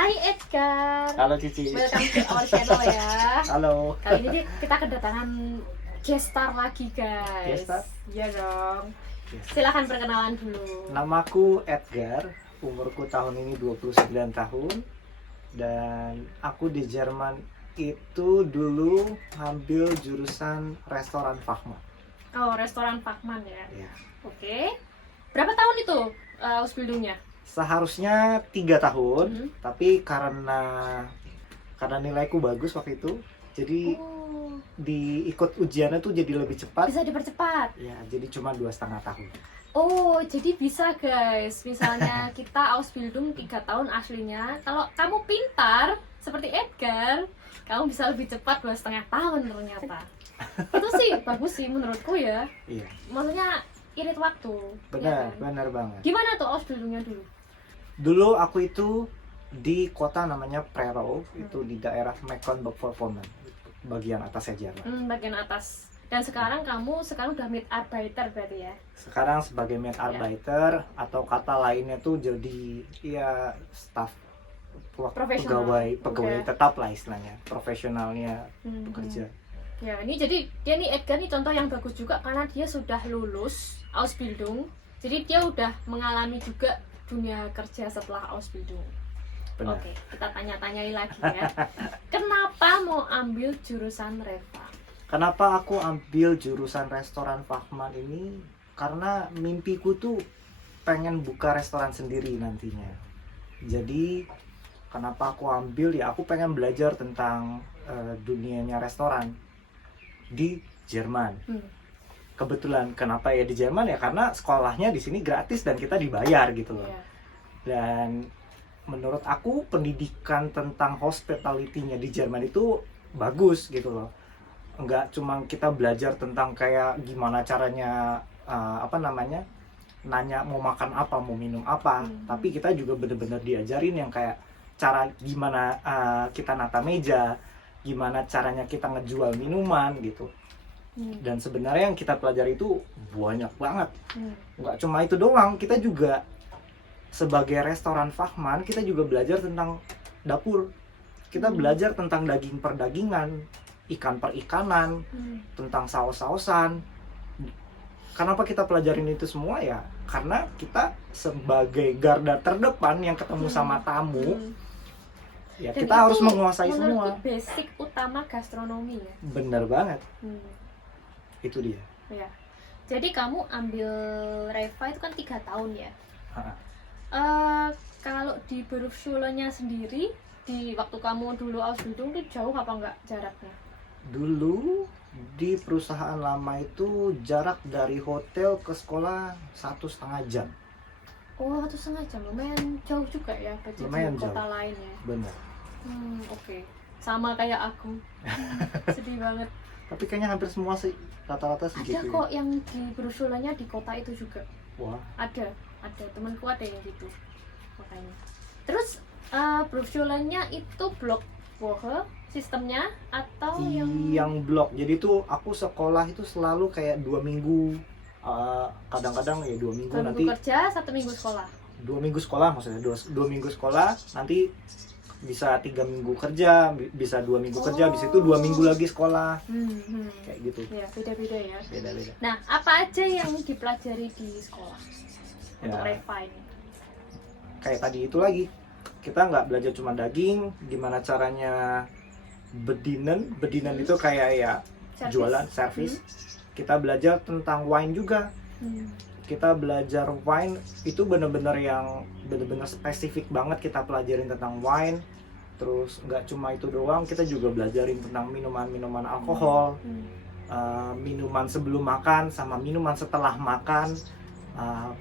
Hai Edgar, Halo Cici. welcome to our channel ya. Halo. Kali ini kita kedatangan guest star lagi guys. Guest star? Iya dong. Yes. Silahkan perkenalan dulu. Namaku Edgar, umurku tahun ini 29 tahun. Dan aku di Jerman itu dulu ambil jurusan restoran Fachman. Oh, restoran Fachman ya. Ya. Oke. Berapa tahun itu Ausbildungnya? Seharusnya 3 tahun, Mhm. tapi karena nilaiku bagus waktu itu, jadi Oh, diikut ujiannya tuh jadi lebih cepat. bisa dipercepat. Ya, jadi cuma 2,5 tahun. Oh, jadi bisa guys. Misalnya kita Ausbildung 3 tahun aslinya. Kalau kamu pintar seperti Edgar, kamu bisa lebih cepat 2,5 tahun ternyata. Itu sih bagus sih menurutku ya. Iya, Maksudnya irit waktu. benar, ya kan? benar banget. Gimana tuh Ausbildungnya dulu? Dulu aku itu di kota namanya Prerov, itu di daerah Mecklenburg-Vorpommern, bagian atasnya Jerman. Bagian atas. Dan sekarang kamu udah Mitarbeiter berarti ya? Sekarang sebagai Mitarbeiter atau kata lainnya tuh jadi ya staff Profesional. pegawai Udah. tetap lah istilahnya, profesionalnya Hmm. bekerja. Ya, ini jadi dia nih Edgar nih contoh yang bagus juga karena dia sudah lulus Ausbildung. Jadi dia udah mengalami juga dunia kerja setelah Ausbildung. Benar. Oke, kita tanya-tanyai lagi ya. Kenapa mau ambil jurusan Reva? Kenapa aku ambil jurusan restoran Fachman ini? Karena mimpiku tuh pengen buka restoran sendiri nantinya. Jadi kenapa aku ambil ya? Aku pengen belajar tentang dunianya restoran di Jerman. Kebetulan kenapa ya di Jerman ya? Karena sekolahnya di sini gratis dan kita dibayar gitu loh. Iya. Dan menurut aku pendidikan tentang hospitality-nya di Jerman itu bagus gitu loh. Enggak cuma kita belajar tentang kayak gimana caranya nanya mau makan apa, mau minum apa, tapi kita juga bener-bener diajarin yang kayak cara gimana kita nata meja, gimana caranya kita ngejual minuman gitu. Dan sebenarnya yang kita pelajari itu banyak banget. Enggak cuma itu doang, kita juga sebagai restoran Fachman kita juga belajar tentang dapur. Kita belajar tentang daging perdagingan, ikan perikanan, tentang saus-sausan. Kenapa kita pelajarin itu semua ya? Karena kita sebagai garda terdepan yang ketemu sama tamu, ya Dan kita itu harus menguasai menurutku semua. basic utama gastronomi ya. Bener banget, itu dia. Ya. Jadi kamu ambil Reva itu kan 3 tahun ya. Ha. Kalau di Berufsschule-nya sendiri di waktu kamu dulu Ausbildung itu jauh apa enggak jaraknya? Dulu di perusahaan lama itu jarak dari hotel ke sekolah 1,5 jam. Oh, 1,5 jam, lumayan jauh juga ya ke Lumayan kota jauh. lain ya. Bener. Oke. Sama kayak aku. Sedih banget. Tapi kayaknya hampir semua sih rata-rata Ada segitu. kok yang di Berufsschule-nya di kota itu juga. Wah, Ada temanku ada yang gitu. Makanya. Terus Berufsschule-nya itu blok Woche sistemnya atau yang blok. Jadi tuh aku sekolah itu selalu kayak 2 minggu. Kadang-kadang ya 2 minggu 2 nanti minggu kerja, 1 minggu sekolah. 2 minggu sekolah maksudnya 2 minggu sekolah nanti bisa 3 minggu kerja, bisa 2 minggu kerja, habis itu 2 minggu lagi sekolah kayak gitu. Ya, beda-beda ya. Beda-beda. Nah, apa aja yang dipelajari di sekolah untuk Ya. Reva ini? Kayak tadi itu lagi, kita nggak belajar cuma daging, gimana caranya bedienen itu kayak ya Servis. jualan servis. Kita belajar tentang wine juga. Kita belajar wine itu bener-bener yang bener-bener spesifik banget kita pelajarin tentang wine. Terus nggak cuma itu doang, kita juga belajarin tentang minuman-minuman alkohol, minuman sebelum makan sama minuman setelah makan,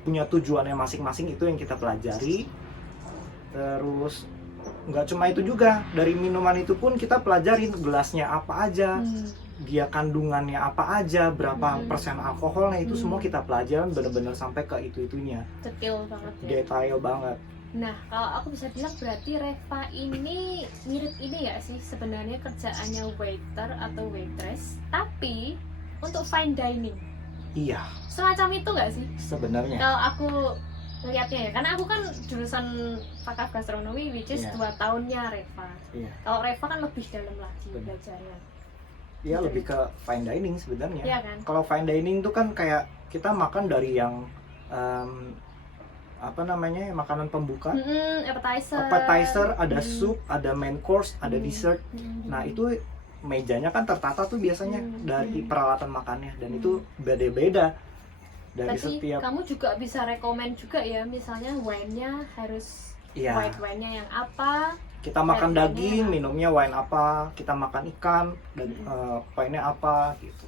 punya tujuannya masing-masing, itu yang kita pelajari. Terus nggak cuma itu juga, dari minuman itu pun kita pelajarin gelasnya apa aja, dia kandungannya apa aja, berapa persen alkoholnya, itu semua kita pelajarin bener-bener sampai ke itu-itunya, Detail banget ya. detail banget. Nah, kalau aku bisa bilang berarti Reva ini mirip ini ya sih sebenarnya kerjaannya waiter atau waitress, tapi untuk fine dining. Iya, Semacam itu nggak sih? sebenarnya. Kalau aku ngelihatnya ya, karena aku kan jurusan Fakultas Gastronomi which is Iya. 2 tahunnya Reva. Iya. Kalau Reva kan lebih dalam lagi Benar. belajarnya. Iya, lebih ke fine dining sebenarnya. Iya kan? Kalau fine dining tuh kan kayak kita makan dari yang apa namanya, makanan pembuka, appetizer, ada soup, ada main course, ada dessert. Nah itu mejanya kan tertata tuh biasanya dari peralatan makannya, dan itu beda-beda dari Berarti setiap. kamu juga bisa rekomen juga ya, misalnya wine-nya harus Iya. white wine-nya yang apa. Kita makan Wine-nya daging, apa? minumnya wine apa, kita makan ikan dan wine-nya apa gitu.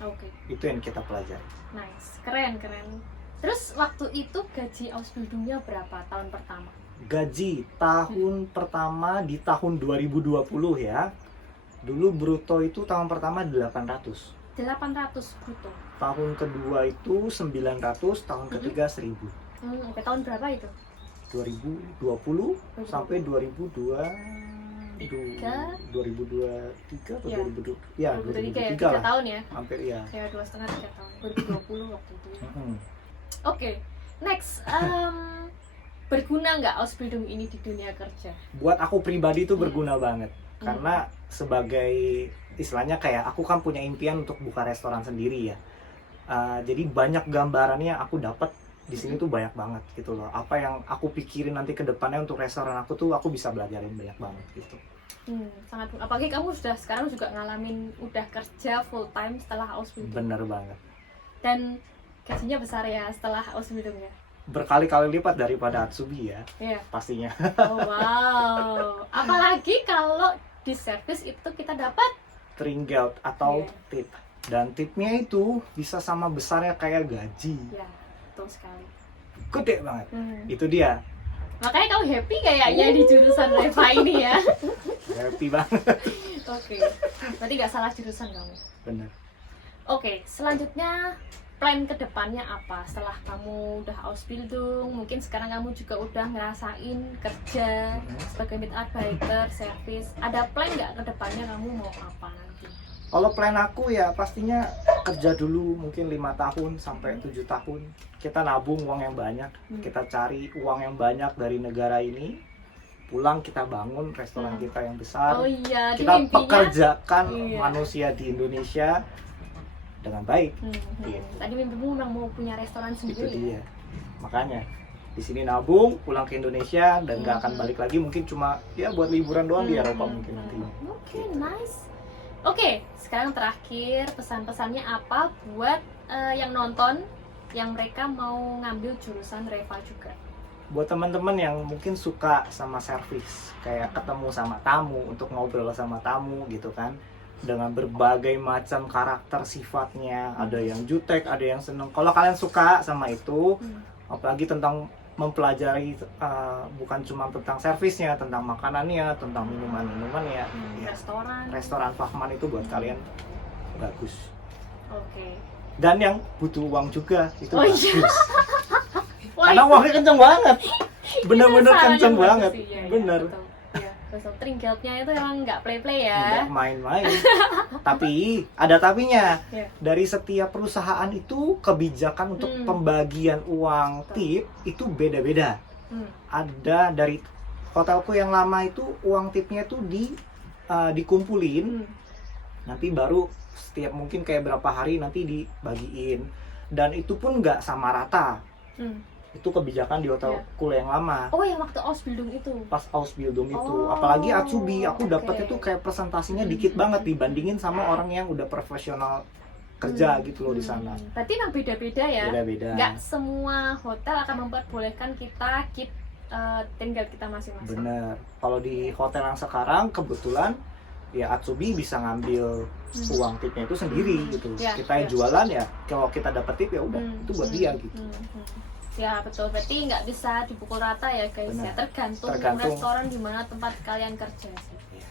Oke, Itu yang kita pelajari. nice, keren. Terus waktu itu gaji Ausbildungnya berapa tahun pertama? Gaji tahun pertama di tahun 2020 ya. Dulu bruto itu tahun pertama 800. 800 bruto. Tahun kedua itu 900, tahun ketiga 1000. Oke, tahun berapa itu? 2020 sampai 2023 atau Ya. 2002 ya 2023 ya, 2023 3 lah, tahun ya. hampir ya. Ya 2,5 3 tahun. 2020 waktu itu. Mm-mm. Oke, next. Berguna nggak Ausbildung ini di dunia kerja? Buat aku pribadi itu berguna banget, karena sebagai istilahnya kayak aku kan punya impian untuk buka restoran sendiri ya. Jadi banyak gambarannya aku dapat di sini tuh banyak banget gitu loh. Apa yang aku pikirin nanti ke depannya untuk restoran aku tuh aku bisa belajarin banyak banget gitu. Sangat, apalagi kamu sudah sekarang juga ngalamin udah kerja full time setelah Ausbildung. Bener banget. Dan gajinya besar ya setelah Ausbildung ya. Berkali-kali lipat daripada Atsubi ya, Iya. pastinya. Oh wow. Apalagi kalau di service itu kita dapat Tringgelt atau Iya. tip. Dan tipnya itu bisa sama besarnya kayak gaji. ya, betul sekali. Gede banget. Itu dia. Makanya kamu happy kayaknya di jurusan Reva ini ya. Happy banget. Oke. Berarti nggak salah jurusan kamu. Bener. Oke, selanjutnya plan kedepannya apa? Setelah kamu udah Ausbildung, mungkin sekarang kamu juga udah ngerasain kerja sebagai mitarbeiter, service. Ada plan nggak kedepannya kamu mau apa nanti? Kalau plan aku ya pastinya kerja dulu mungkin 5 tahun sampai 7 tahun. Kita nabung uang yang banyak, kita cari uang yang banyak dari negara ini. Pulang kita bangun restoran kita yang besar. Oh iya, di Kita mimpinya. pekerjakan Iya. manusia di Indonesia dengan baik. Gitu. Tadi mimpimu memang mau punya restoran Itu sendiri. dia. Makanya di sini nabung, pulang ke Indonesia dan nggak akan balik lagi, mungkin cuma ya buat liburan doang di Eropa mungkin nantinya. Oke, nice. Oke, sekarang terakhir pesan-pesannya apa buat yang nonton, yang mereka mau ngambil jurusan Reva juga? Buat teman-teman yang mungkin suka sama service, kayak ketemu sama tamu, untuk ngobrol sama tamu gitu kan, dengan berbagai macam karakter sifatnya, ada yang jutek, ada yang seneng. Kalau kalian suka sama itu, apalagi tentang mempelajari bukan cuma tentang servisnya, tentang makanannya, tentang minuman-minumannya, ya, restoran Fahman itu buat kalian bagus. Oke. Dan yang butuh uang juga itu Oh, bagus. iya. Karena uangnya kenceng banget, bener-bener Itu kenceng salahnya banget, bagus sih, iya, bener. Betul. Iya, betul. Tringgeltnya itu emang nggak play-play ya. Nggak main-main. Tapi ada tapinya. Iya. Dari setiap perusahaan itu kebijakan untuk pembagian uang tip itu beda-beda. Ada dari hotelku yang lama itu uang tipnya itu dikumpulin, nanti baru setiap mungkin kayak berapa hari nanti dibagiin, dan itu pun nggak sama rata. Itu kebijakan di hotelku yang lama. Oh, yang waktu Ausbildung itu. Pas Ausbildung itu, Oh, apalagi Atsubi, aku dapat oke. itu kayak presentasinya dikit banget dibandingin sama orang yang udah profesional kerja gitu loh di sana. Berarti memang beda-beda ya. Beda-beda. Nggak semua hotel akan memperbolehkan kita keep tinggal kita masing-masing. Bener. Kalau di hotel yang sekarang kebetulan ya Atsubi bisa ngambil uang tipnya itu sendiri gitu. Ya, Kita yang ya. jualan ya, kalau kita dapat tip ya udah itu buat dia gitu. Ya betul, berarti nggak bisa dipukul rata ya guys. Benar. Ya tergantung Tergantung. restoran di mana tempat kalian kerja sih. Iya.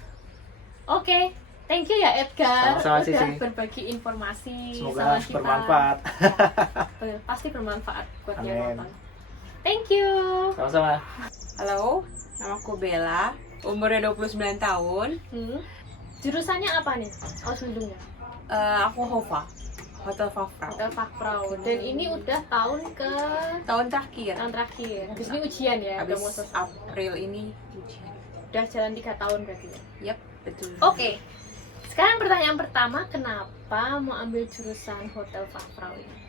Oke, thank you ya Edgar Sama-sama, udah Sisi. berbagi informasi Semoga sama kita. bermanfaat. Ya, pasti bermanfaat buat yang Amin. nonton. Thank you. Sama-sama. Halo, namaku Bella, umurnya 29 tahun. Jurusannya apa nih? Ausbildungnya? Aku Hova. Hotel Fafrau. Hotel Fafrau. Dan ini udah tahun Terakhir. terakhir. Habis ini ujian ya, udah Habis mau selesai. April ini ujian. Udah jalan 3 tahun berarti ya. Yap, betul. Oke. Sekarang pertanyaan pertama, kenapa mau ambil jurusan Hotel Fafrau ini?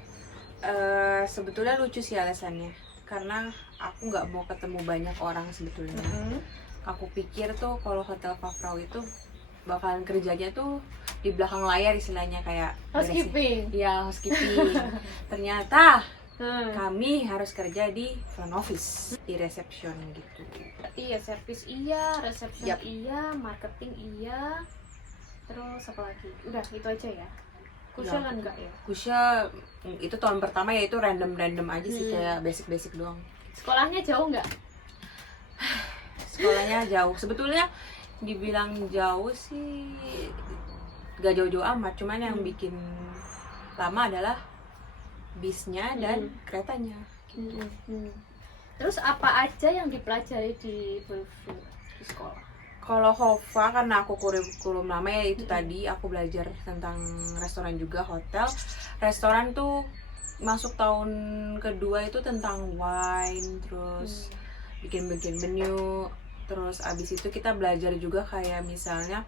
Sebetulnya lucu sih alasannya. Karena aku nggak mau ketemu banyak orang sebetulnya. Aku pikir tuh kalau Hotel Fafrau itu bakalan kerjanya tuh di belakang layar istilahnya kayak Housekeeping. Iya, housekeeping. Ternyata Hmm. kami harus kerja di front office, di reception gitu. Berarti ya service iya, resepsi Yap. iya, marketing iya. Terus apa lagi? Udah itu aja ya. Kusya kan enggak ya? Kusya itu tahun pertama ya itu random aja sih, Hmm. kayak basic doang. Sekolahnya jauh nggak? Sekolahnya jauh. Sebetulnya dibilang jauh sih gak jauh-jauh amat, cuman yang bikin lama adalah bisnya dan keretanya. Terus apa aja yang dipelajari di Bulfu di sekolah? Kalau Hova karena aku kurikulum lama ya itu tadi aku belajar tentang restoran juga, hotel. Restoran tuh masuk tahun kedua itu tentang wine, terus bikin menu, terus abis itu kita belajar juga kayak misalnya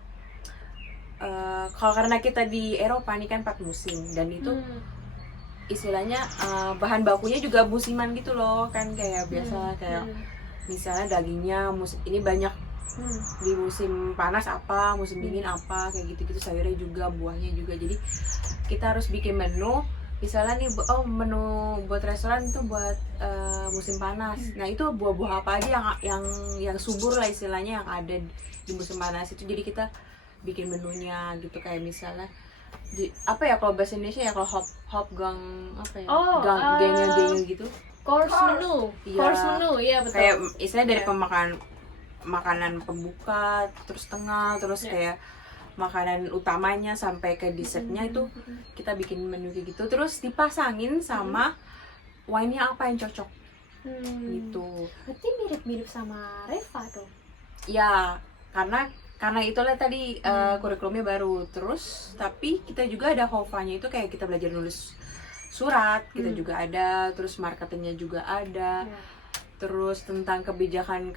kalau karena kita di Eropa nih kan 4 musim dan itu istilahnya bahan bakunya juga musiman gitu loh kan, kayak biasa kayak misalnya dagingnya ini banyak di musim panas apa, musim dingin apa, kayak gitu-gitu, sayurnya juga, buahnya juga. Jadi kita harus bikin menu misalnya nih, menu buat restoran itu buat musim panas. Nah itu buah-buah apa aja yang subur lah istilahnya yang ada di musim panas itu. Jadi kita bikin menunya gitu, kayak misalnya apa ya kalau bahasa Indonesia ya, kalau hop gang apa ya, gengnya gitu, course menu. Iya. Course menu, iya betul. Kayak istilahnya dari makanan pembuka, terus tengah, terus kayak makanan utamanya sampai ke dessertnya itu kita bikin menu kayak gitu, terus dipasangin sama wine-nya apa yang cocok gitu. Berarti mirip-mirip sama Reva dong. Ya karena itulah tadi kurikulumnya baru, terus tapi kita juga ada Hova-nya itu kayak kita belajar nulis surat, kita juga ada, terus marketingnya juga ada. Terus tentang kebijakan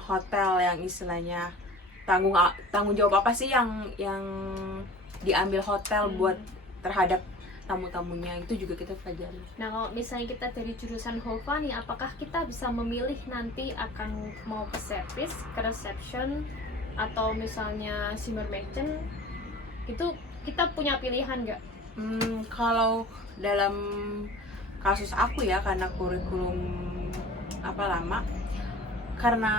hotel yang istilahnya tanggung jawab apa sih yang diambil hotel buat terhadap tamu-tamunya, itu juga kita pelajari. Nah kalau misalnya kita dari jurusan Hova nih, apakah kita bisa memilih nanti akan mau ke service, ke reception, atau misalnya Simmer Merchant, itu kita punya pilihan nggak? Kalau dalam kasus aku ya, karena kurikulum lama, karena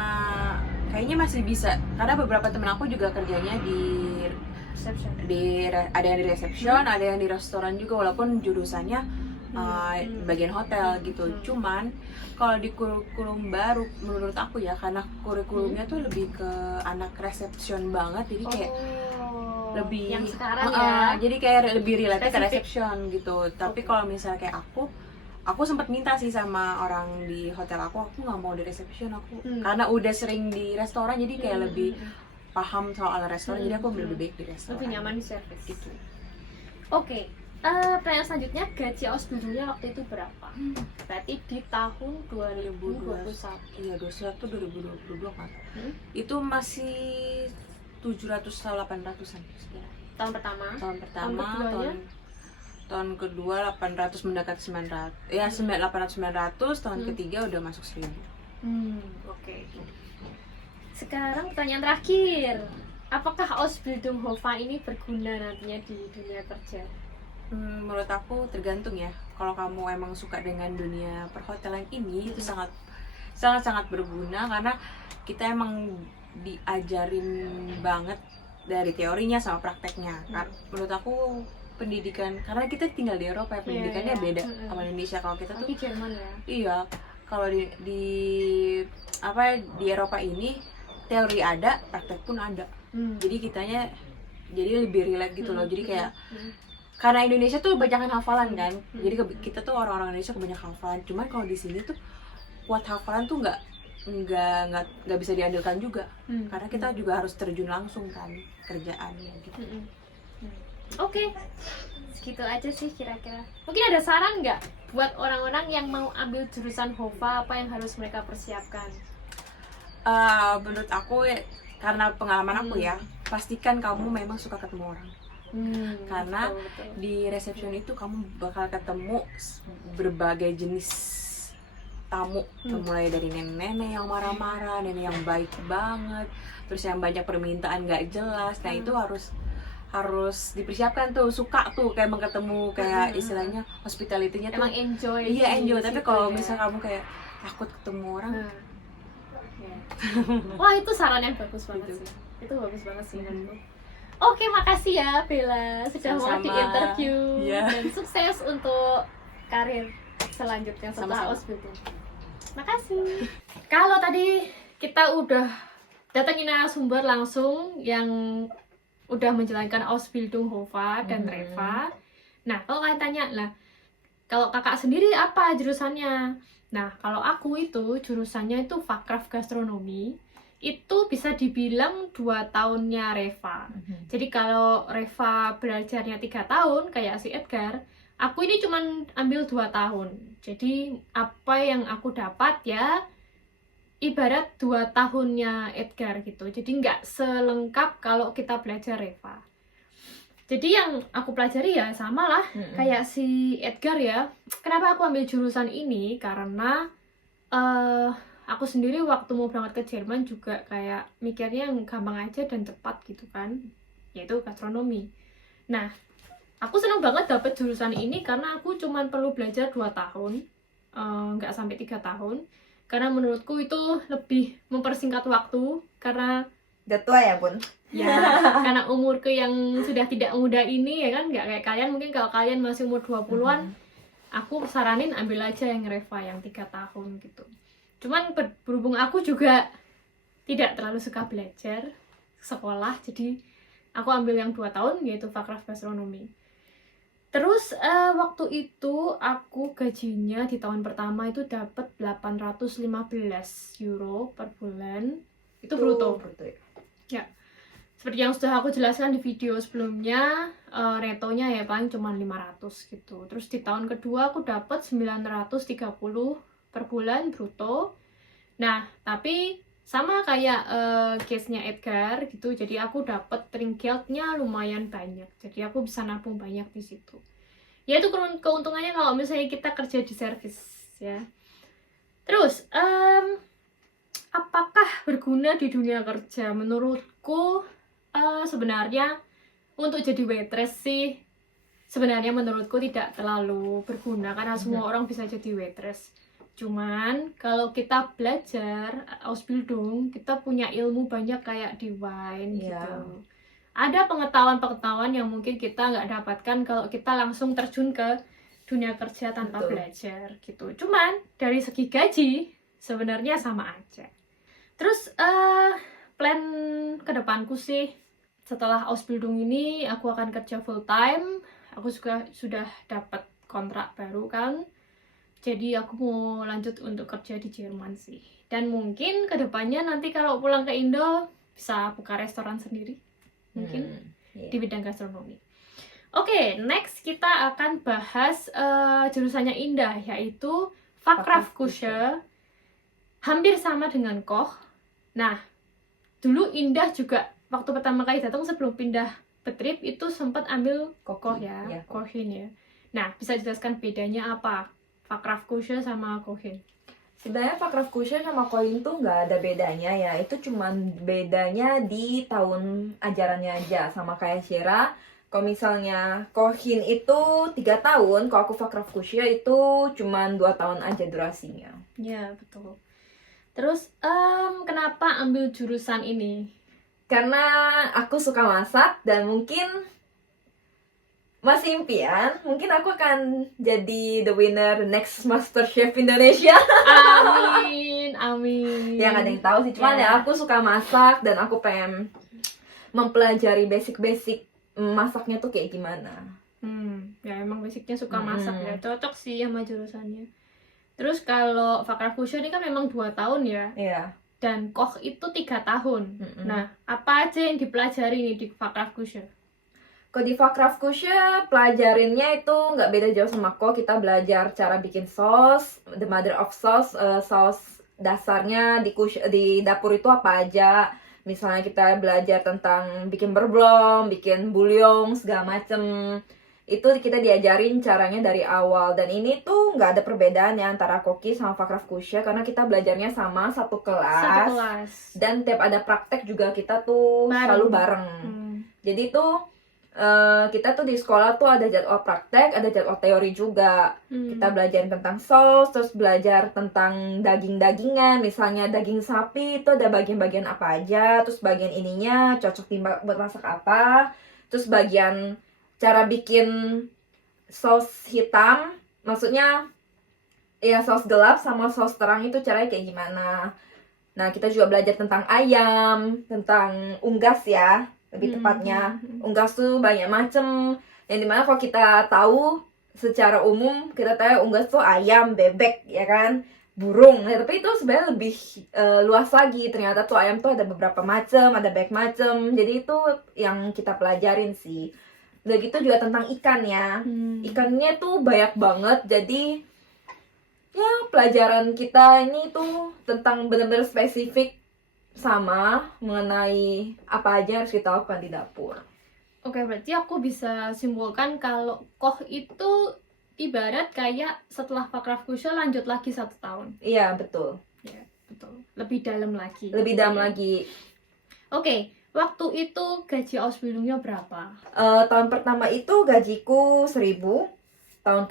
kayaknya masih bisa, karena beberapa temen aku juga kerjanya di Reception. ada yang di reception, ada yang di restoran juga, walaupun jurusannya bagian hotel gitu. Cuman kalau di kurikulum baru menurut aku ya, karena kurikulumnya tuh lebih ke anak reception banget, jadi kayak lebih yang sekarang ya, jadi kayak lebih relate ke spesifik reception gitu. Tapi kalau misalnya kayak aku sempat minta sih sama orang di hotel aku nggak mau di reception aku, karena udah sering di restoran, jadi kayak lebih paham soal restoran, jadi aku lebih baik di restoran, lebih nyaman di service gitu. Oke. Pertanyaan selanjutnya, gaji Ausbildungnya waktu itu berapa? Berarti di tahun 2021. Iya, 2022 kan. Itu masih 700-800an sekitar. Tahun pertama. Tahun pertama, keduanya? tahun kedua 800 mendekati 900. Ya, 800-900, tahun ketiga udah masuk 1000. Oke. Sekarang pertanyaan terakhir. Apakah Ausbildung Hova ini berguna nantinya di dunia kerja? Menurut aku tergantung ya. Kalau kamu emang suka dengan dunia perhotelan ini, itu sangat berguna, karena kita emang diajarin banget dari teorinya sama prakteknya. Menurut aku pendidikan, karena kita tinggal di Eropa ya, pendidikannya beda sama Indonesia. Kalau kita tuh Jerman ya. Iya, kalau di Eropa ini teori ada, praktek pun ada. Jadi kitanya jadi lebih relate gitu loh. Jadi kayak karena Indonesia tuh kebanyakan hafalan kan, jadi kita tuh orang-orang Indonesia kebanyakan hafalan. Cuman kalau di sini tuh kuat hafalan tuh nggak bisa diandalkan juga, karena kita juga harus terjun langsung kan kerjaannya gitu. Oke, segitu aja sih kira-kira. Mungkin ada saran nggak buat orang-orang yang mau ambil jurusan HOVA, apa yang harus mereka persiapkan? Menurut aku ya, karena pengalaman aku ya, pastikan kamu memang suka ketemu orang. Karena betul. di resepsi itu kamu bakal ketemu berbagai jenis tamu, mulai dari nenek-nenek yang marah-marah, nenek yang baik banget, terus yang banyak permintaan nggak jelas. Nah itu harus dipersiapkan tuh, suka tuh kayak ketemu, kayak istilahnya hospitality-nya tuh Emang enjoy. iya sih enjoy. di Tapi situ kalau ya. misal kamu kayak takut ketemu orang, Ya. Wah, itu saran yang bagus banget Gitu. sih. Itu bagus banget sih menurutku. Oke, makasih ya Bella sudah mau Sama-sama. di-interview Iya. dan sukses untuk karir selanjutnya setelah Sama-sama. Ausbildung. Makasih. Kalau tadi kita udah datangin narasumber langsung yang udah menjalankan Ausbildung HOVA dan Reva. Nah, kalau kalian tanya lah, kalau kakak sendiri apa jurusannya? Nah, kalau aku itu jurusannya itu Fakraf Gastronomi. Itu bisa dibilang 2 tahunnya Reva. Jadi kalau Reva belajarnya 3 tahun kayak si Edgar, aku ini cuman ambil 2 tahun. Jadi apa yang aku dapat ya ibarat 2 tahunnya Edgar gitu. Jadi nggak selengkap kalau kita belajar Reva. Jadi yang aku pelajari ya sama lah kayak si Edgar ya. Kenapa aku ambil jurusan ini? Karena aku sendiri waktu mau berangkat ke Jerman juga kayak mikirnya yang gampang aja dan cepat gitu kan, yaitu gastronomi. Nah, aku senang banget dapet jurusan ini karena aku cuman perlu belajar 2 tahun, nggak sampai 3 tahun. Karena menurutku itu lebih mempersingkat waktu, karena Udah tua ya Bun? ya karena umurku yang sudah tidak muda ini ya kan, nggak kayak kalian. Mungkin kalau kalian masih umur 20-an, aku saranin ambil aja yang Reva yang 3 tahun gitu. Cuman berhubung aku juga tidak terlalu suka belajar sekolah, jadi aku ambil yang 2 tahun yaitu Fakraf Gastronomi. Terus waktu itu aku gajinya di tahun pertama itu dapat 815 euro per bulan. Itu bruto. Ya. Seperti yang sudah aku jelaskan di video sebelumnya, netonya ya paling cuma 500 gitu. Terus di tahun kedua aku dapat 930 per bulan bruto. Nah, tapi sama kayak case-nya Edgar gitu. Jadi aku dapat trinkgeldnya lumayan banyak. Jadi aku bisa nabung banyak di situ. Ya itu keuntungannya kalau misalnya kita kerja di service ya. Terus apakah berguna di dunia kerja? Menurutku sebenarnya untuk jadi waitress sih sebenarnya menurutku tidak terlalu berguna karena semua orang bisa jadi waitress. Cuman kalau kita belajar Ausbildung, kita punya ilmu banyak kayak di wine gitu. Ada pengetahuan-pengetahuan yang mungkin kita nggak dapatkan kalau kita langsung terjun ke dunia kerja tanpa belajar gitu. Cuman dari segi gaji sebenarnya sama aja. Terus plan kedepanku sih setelah Ausbildung ini aku akan kerja full time. Aku juga sudah dapat kontrak baru kan. Jadi aku mau lanjut untuk kerja di Jerman sih. Dan mungkin kedepannya nanti kalau pulang ke Indo bisa buka restoran sendiri. Mungkin di bidang gastronomi. Oke, next kita akan bahas jurusannya Indah, yaitu Fachkraftkusche. Hampir sama dengan Koch. Nah, dulu Indah juga waktu pertama kali datang sebelum pindah Betrieb itu sempat ambil Koch ya, Kochin ya. Nah, bisa jelaskan bedanya apa? Fachkraftkusche sama Kochin. Sebenarnya Fachkraftkusche sama Kochin tuh nggak ada bedanya ya. Itu cuman bedanya di tahun ajarannya aja. Sama kayak Shera. Kalau misalnya Kochin itu 3 tahun, kalau aku Fachkraftkusche itu cuman 2 tahun aja durasinya. Ya, betul. Terus, kenapa ambil jurusan ini? Karena aku suka masak dan mungkin masih impian, mungkin aku akan jadi the winner next MasterChef Indonesia. Amin, amin. Yang ada yang tahu sih, cuman ya aku suka masak dan aku pengen mempelajari basic-basic masaknya tuh kayak gimana. Ya emang basicnya suka masak ya, cocok sih sama jurusannya. Terus kalau Fachkraftkusche ini kan memang 2 tahun ya. Iya. Dan Koch itu 3 tahun. Nah, apa aja yang dipelajari nih di Fachkraftkusche? Kalau di Fakrafkusha pelajarinnya itu nggak beda jauh sama kok. Kita belajar cara bikin saus, the mother of sauce, saus dasarnya di dapur itu apa aja. Misalnya kita belajar tentang bikin beurre, bikin bouillon, segala macem. Itu kita diajarin caranya dari awal. Dan ini tuh nggak ada perbedaan ya antara Koki sama Fakrafkusha karena kita belajarnya sama satu Satu kelas. kelas. Dan tiap ada praktek juga kita tuh selalu bareng. Jadi tuh kita tuh di sekolah tuh ada jadwal praktek, ada jadwal teori juga. Kita belajar tentang saus, terus belajar tentang daging-dagingan. Misalnya daging sapi itu ada bagian-bagian apa aja, terus bagian ininya cocok buat masak apa. Terus bagian cara bikin saus hitam, maksudnya ya saus gelap sama saus terang itu caranya kayak gimana. Nah, kita juga belajar tentang ayam, tentang unggas ya. Lebih tepatnya, unggas tuh banyak macem. Yang dimana kalau kita tahu secara umum, kita tahu unggas tuh ayam, bebek, ya kan, burung. Nah, tapi itu sebenarnya lebih luas lagi. Ternyata tuh ayam tuh ada beberapa macem, ada banyak macem. Jadi itu yang kita pelajarin sih. Udah gitu juga tentang ikan ya. Ikannya tuh banyak banget. Jadi ya pelajaran kita ini tuh tentang benar-benar spesifik sama mengenai apa aja harus kita lakukan di dapur. Oke, berarti aku bisa simpulkan kalau koh itu ibarat kayak setelah Fakrafkusha lanjut lagi 1 tahun. Iya, betul. Ya, betul. Lebih dalam lagi. Lebih dalam lagi. Oke, waktu itu gaji Ausbildungnya berapa? Tahun pertama itu gajiku 1.000. Tahun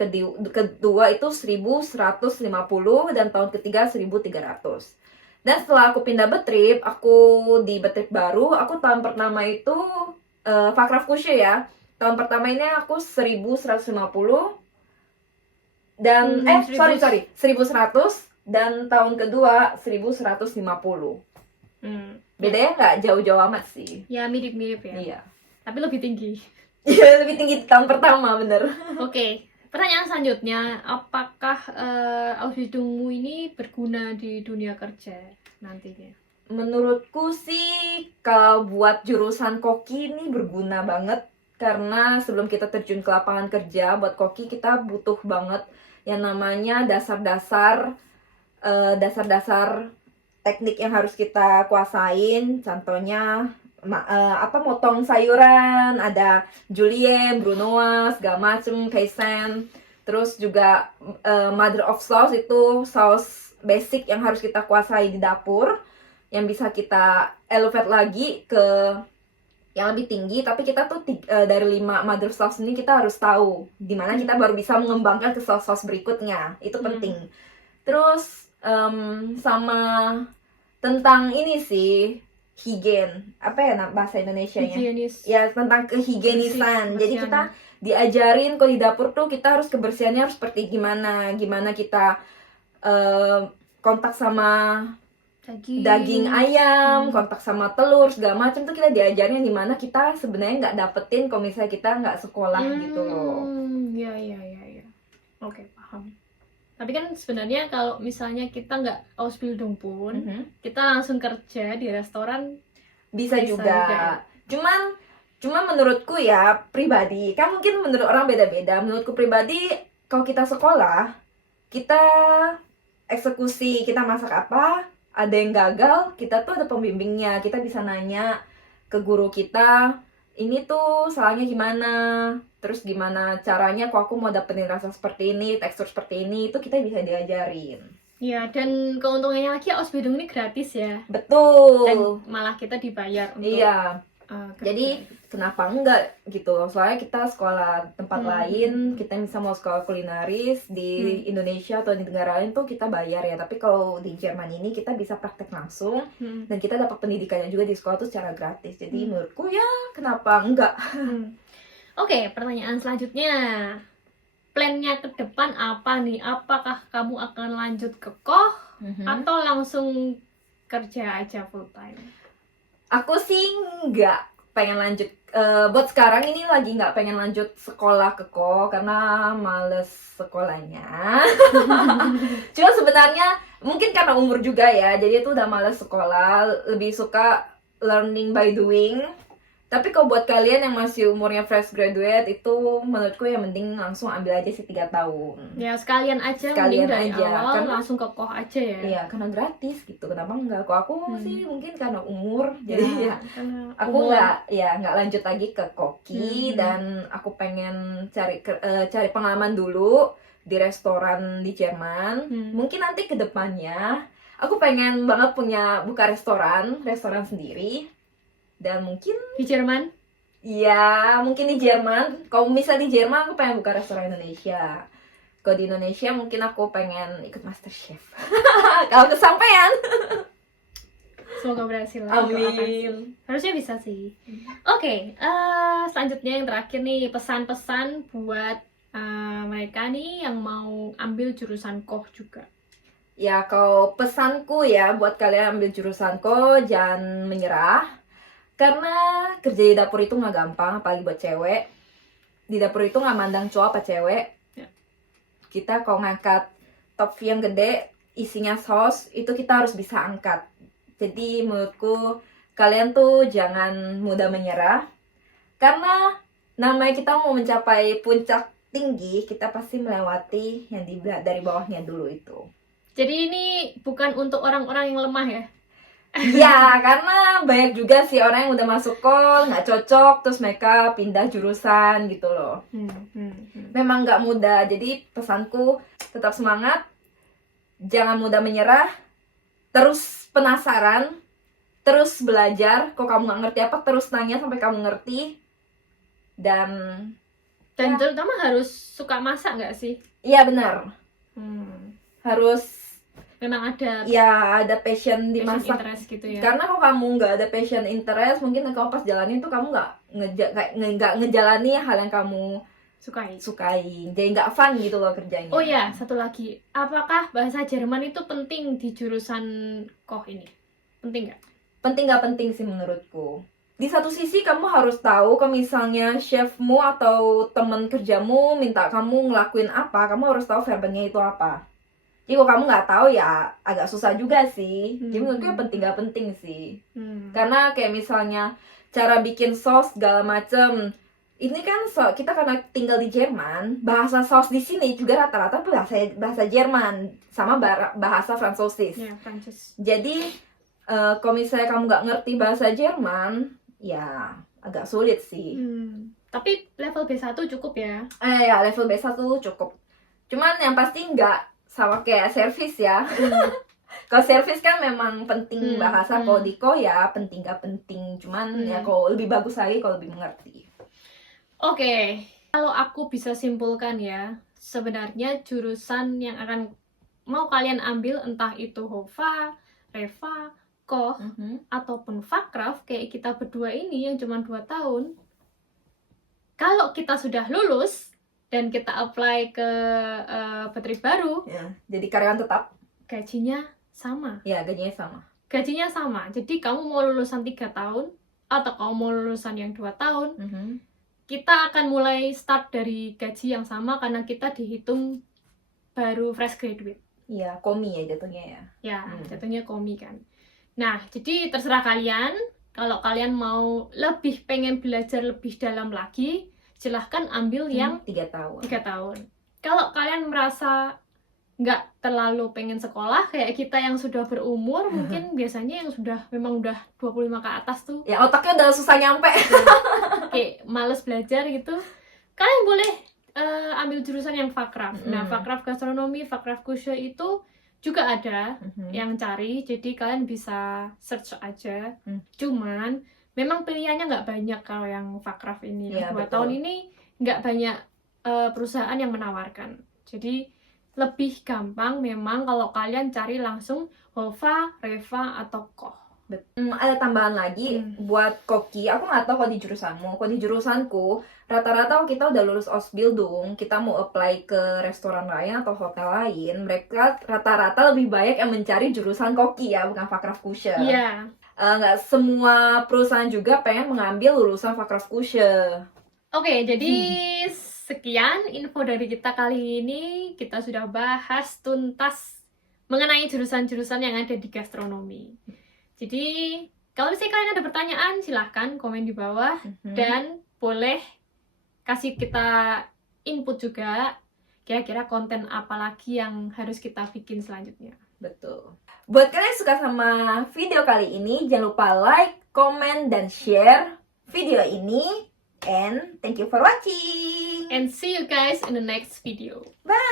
kedua itu 1.150 dan tahun ketiga 1.300. Dan setelah aku pindah Betrip, aku di Betrip baru, aku tahun pertama itu Fakrafkusha ya. Tahun pertama ini aku 1.150 dan 1.100 dan tahun kedua 1.150. Bedanya nggak jauh-jauh amat sih. Ya mirip-mirip ya. Iya. Tapi lebih tinggi. Iya, lebih tinggi di tahun pertama, bener. Oke. Pertanyaan selanjutnya, apakah Ausbildungmu ini berguna di dunia kerja nantinya? Menurutku sih kalau buat jurusan Koki ini berguna banget. Karena sebelum kita terjun ke lapangan kerja, buat Koki kita butuh banget yang namanya dasar-dasar teknik yang harus kita kuasain. Contohnya motong sayuran, ada julienne, brunoise, segala macem, kaizen. Terus juga mother of sauce itu saus basic yang harus kita kuasai di dapur, yang bisa kita elevate lagi ke yang lebih tinggi. Tapi kita tuh dari 5 mother sauce ini kita harus tahu dimana kita baru bisa mengembangkan ke saus-saus berikutnya. Itu penting. Terus sama tentang ini sih, higien, apa ya bahasa Indonesianya? Higienis. Ya, tentang kehigienisan. Jadi kita diajarin kalau di dapur tuh kita harus kebersihannya harus seperti gimana kita kontak sama daging ayam, kontak sama telur, segala macam tuh kita diajarin dimana kita sebenarnya nggak dapetin kalau misalnya kita nggak sekolah gitu loh. Ya. Oke, paham. Tapi kan sebenarnya kalau misalnya kita nggak Ausbildung pun, kita langsung kerja di restoran bisa juga. Cuman menurutku ya pribadi, kan mungkin menurut orang beda-beda. Menurutku pribadi, kalau kita sekolah, kita eksekusi, kita masak apa, ada yang gagal, kita tuh ada pembimbingnya. Kita bisa nanya ke guru kita, ini tuh salahnya gimana, terus gimana caranya kok aku mau dapetin rasa seperti ini, tekstur seperti ini, itu kita bisa diajarin. Ya, dan keuntungannya lagi Ausbildung ini gratis ya. Betul. Dan malah kita dibayar untuk jadi kenapa enggak gitu, soalnya kita sekolah tempat lain, kita bisa mau sekolah kulinaris di Indonesia atau di negara lain tuh kita bayar ya. Tapi kalau di Jerman ini kita bisa praktek langsung dan kita dapat pendidikannya juga di sekolah tuh secara gratis. Jadi menurutku ya kenapa enggak. Oke, pertanyaan selanjutnya, plannya ke depan apa nih? Apakah kamu akan lanjut ke koh atau langsung kerja aja full time? Aku sih nggak pengen lanjut, buat sekarang ini lagi nggak pengen lanjut sekolah ke koh karena males sekolahnya. Cuma sebenarnya mungkin karena umur juga ya, jadi itu udah males sekolah, lebih suka learning by doing. Tapi kalau buat kalian yang masih umurnya fresh graduate itu menurutku yang penting langsung ambil aja sih 3 tahun. Ya sekalian aja, Sekalian mending dari aja, awal karena- langsung ke koh aja ya. Iya, karena gratis gitu. Kenapa enggak? Kalau aku sih mungkin karena umur, jadi ya karena aku umur. nggak lanjut lagi ke koki, Hmm. dan aku pengen cari pengalaman dulu di restoran di Jerman. Mungkin nanti ke depannya aku pengen banget buka restoran sendiri, dan mungkin Di Jerman. ya mungkin di Jerman. Kalau misal di Jerman aku pengen buka restoran Indonesia. Kalau di Indonesia mungkin aku pengen ikut MasterChef. Kalau kesampaian. Semoga berhasil lah. doakan sih. Amin. Harusnya bisa sih. Oke, selanjutnya yang terakhir nih, pesan-pesan buat mereka nih yang mau ambil jurusan koh juga. Ya, kalau pesanku ya buat kalian ambil jurusan ko, jangan menyerah. Karena kerja di dapur itu nggak gampang, apalagi buat cewek. Di dapur itu nggak mandang cowok apa cewek. Ya. Kita kalau ngangkat top yang gede, isinya saus, itu kita harus bisa angkat. Jadi menurutku kalian tuh jangan mudah menyerah. Karena namanya kita mau mencapai puncak tinggi, kita pasti melewati yang dari bawahnya dulu itu. Jadi ini bukan untuk orang-orang yang lemah ya. Ya, karena banyak juga sih orang yang udah masuk kol, nggak cocok, terus mereka pindah jurusan gitu loh. Memang nggak mudah, jadi pesanku tetap semangat, jangan mudah menyerah, terus penasaran, terus belajar. Kok kamu nggak ngerti apa, terus tanya sampai kamu ngerti. Dan Dan Ya. terutama harus suka masak nggak sih? iya benar, harus Memang ada ya ada passion di passion masak. interest gitu ya. Karena kalau kamu nggak ada passion interest, mungkin kamu pas jalanin tuh kamu nggak ngejalani hal yang kamu Sukai. sukai, jadi nggak fun gitu loh kerjanya. Oh ya, satu lagi. Apakah bahasa Jerman itu penting di jurusan koh ini? Penting nggak? Penting nggak penting sih menurutku. Di satu sisi kamu harus tahu kalau misalnya chefmu atau temen kerjamu minta kamu ngelakuin apa, kamu harus tahu verbnya itu apa. Jadi kalau kamu nggak tahu ya agak susah juga sih. Jadi menurutku penting nggak penting sih. Karena kayak misalnya cara bikin saus segala macem. Ini kan kita karena tinggal di Jerman, bahasa saus di sini juga rata-rata bahasa Jerman sama bahasa Fransosis. Ya, Prancis. Jadi kalau misalnya kamu nggak ngerti bahasa Jerman, ya agak sulit sih. Tapi level B1 cukup ya. Ya level B1 cukup. Cuman yang pasti nggak sama kayak servis ya. Kalau servis kan memang penting bahasa, kalau di ko ya penting gak penting. Cuman ya kalau lebih bagus lagi kalau lebih mengerti. Oke, kalau aku bisa simpulkan ya, sebenarnya jurusan yang akan mau kalian ambil entah itu Hova, Reva, Koh, ataupun Fakraf kayak kita berdua ini yang cuma 2 tahun. Kalau kita sudah lulus dan kita apply ke Petri baru, Ya, jadi karyawan tetap. gajinya sama. Ya, gajinya sama. Gajinya sama. Jadi kamu mau lulusan 3 tahun atau kamu mau lulusan yang 2 tahun, kita akan mulai start dari gaji yang sama karena kita dihitung baru fresh graduate. Iya, komi ya jatuhnya ya. Ya, jatuhnya komi kan. Nah, jadi terserah kalian. Kalau kalian mau pengen belajar lebih dalam lagi, silahkan ambil yang 3 tahun. 3 tahun. Kalau kalian merasa nggak terlalu pengen sekolah, kayak kita yang sudah berumur, mungkin biasanya yang memang udah 25 ke atas tuh, Ya, otaknya udah susah nyampe. kayak males belajar gitu, kalian boleh ambil jurusan yang Fakraf. Nah, Fakraf gastronomi, Fakraf kusya itu juga ada yang cari, jadi kalian bisa search aja. Cuman memang pilihannya nggak banyak kalau yang Fakraf ini. Iya, 2 betul. tahun ini nggak banyak perusahaan yang menawarkan. Jadi lebih gampang memang kalau kalian cari langsung Hova, Reva, atau Koh. Ada tambahan lagi buat koki. Aku nggak tahu kalau di jurusanmu. Kalau di jurusanku, rata-rata kita udah lulus Ausbildung, kita mau apply ke restoran lain atau hotel lain, mereka rata-rata lebih banyak yang mencari jurusan koki ya, bukan Fakraf kusya. Iya. Nggak semua perusahaan juga pengen mengambil lulusan Fakraf kusya. Oke, jadi sekian info dari kita kali ini. Kita sudah bahas tuntas mengenai jurusan-jurusan yang ada di gastronomi. Jadi Kalau misalnya kalian ada pertanyaan, silahkan komen di bawah. Dan boleh kasih kita input juga, kira-kira konten apa lagi yang harus kita bikin selanjutnya. Betul. Buat kalian yang suka sama video kali ini, jangan lupa like, comment, dan share video ini. And thank you for watching. And see you guys in the next video. Bye!